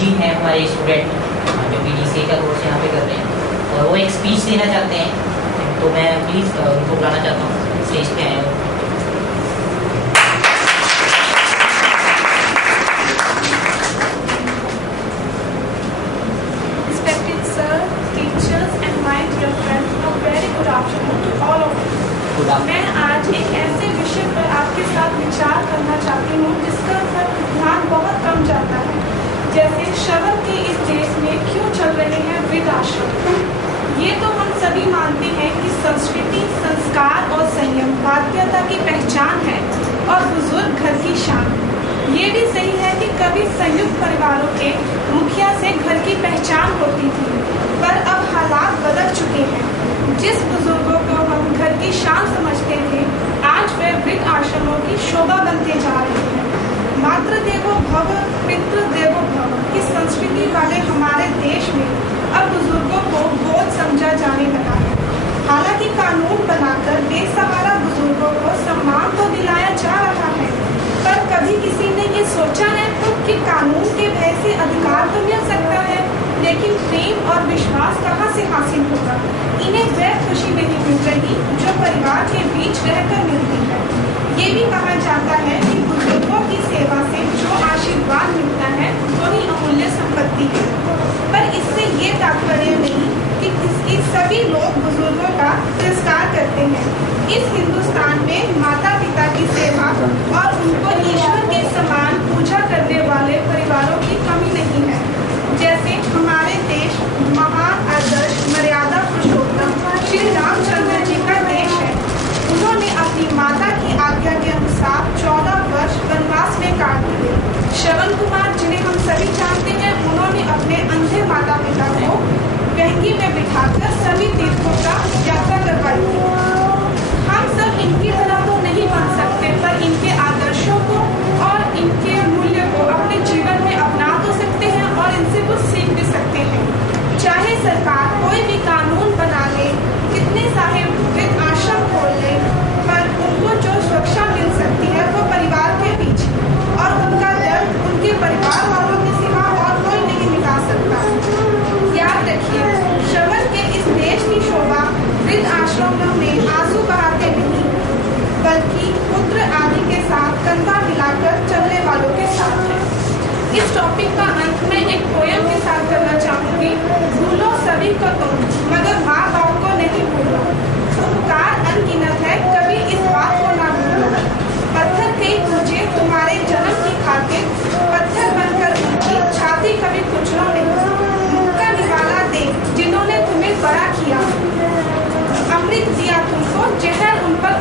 जी हैं हमारे स्टूडेंट जो BDCA का कोर्स यहाँ पे कर रहे हैं और वो एक स्पीच देना चाहते हैं, तो मैं प्लीज़ उनको बुलाना चाहता हूँ, स्टेज पे आए हो। Respected sir, teachers and my dear friends, a very good afternoon to all of you. मैं आज एक ऐसे विषय पर आपके साथ विचार करना चाहती हूँ जिसका ध्यान बहुत कम जाता है, जैसे श्रवण के इस देश में क्यों चल रहे हैं वृद्धाश्रम। ये तो हम सभी मानते हैं कि संस्कृति, संस्कार और संयम बाध्यता की पहचान है और बुजुर्ग घर की शान। ये भी सही है कि कभी संयुक्त परिवारों के मुखिया से घर की पहचान होती थी, पर अब हालात बदल चुके हैं। जिस बुजुर्गों को हम घर की शान समझते थे, आज वे वृद्ध आश्रमों की शोभा बनते जा रहे हैं। मातृ देवो भव, पितृ देवो भव की संस्कृति वाले हमारे देश में अब बुजुर्गों को बोझ समझा जाने लगा है। हालांकि कानून बनाकर बेसहारा बुजुर्गों को सम्मान तो दिलाया जा रहा है, पर कभी किसी ने ये सोचा है कि कानून के भय से अधिकार तो मिल सकता है, लेकिन प्रेम और विश्वास कहाँ से हासिल होगा। इन्हें वह खुशी नहीं मिल रही जो परिवार के बीच रहकर मिलती है। ये भी कहा जाता है कि बुजुर्गों की सेवा से जो आशीर्वाद मिलता है वही अमूल्य संपत्ति है, पर इससे ये तात्पर्य नहीं कि सभी लोग बुजुर्गों का तिरस्कार करते हैं। इस हिंदुस्तान में माता पिता की सेवा और उनको ईश्वर के समान पूजा करने वाले परिवारों की कमी नहीं है। जैसे हमारे देश महान आदर्श मर्यादा पुरुषोत्तम श्री रामचंद्र जी का देश है। उन्होंने अपनी माता की आज्ञा के अनुसार 14 वर्ष वनवास में काट दिए। श्रवण कुमार, जिन्हें हम सभी जानते हैं, उन्होंने अपने अंधे माता पिता को वहंगी में बिठाकर सभी तीर्थों का यात्रा करवाई थी। हम सब इनकी तरह तो नहीं बन सकते, पर इनके आदर्शों को और इनके मूल्य को अपने जीवन में अपना तो सकते हैं और इनसे कुछ सीख भी सकते हैं। चाहे सरकार कोई भी कानून बना ले, कितने सारे वृद्ध आश्रम खोल ले, पर उनको जो सुरक्षा मिल सकती है वो परिवार के पीछे, और उनका दर्द उनके परिवार वालों के सिवा और कोई नहीं मिटा सकता। याद रखिए, श्रवण के इस देश की शोभा वृद्ध आश्रमों में आंसू बहाते नहीं, बल्कि पुत्र आदि के साथ कंधा मिलाकर चलने वालों के साथ है। इस टॉपिक का अंत में एक पोयम के साथ करना चाहूँगी। भूलो सभी को तुम, मगर माँ बाप को नहीं भूलो। उपकार अनगिनत है, कभी इस बात को ना भूलो। पत्थर कई पूजे तुम्हारे जन्म की खातिर, पत्थर बनकर उनकी छाती कभी कुचलो नहीं। मुक्का निवाला दे जिन्होंने तुम्हें बड़ा किया, अमृत दिया तुमको, जहर उन पर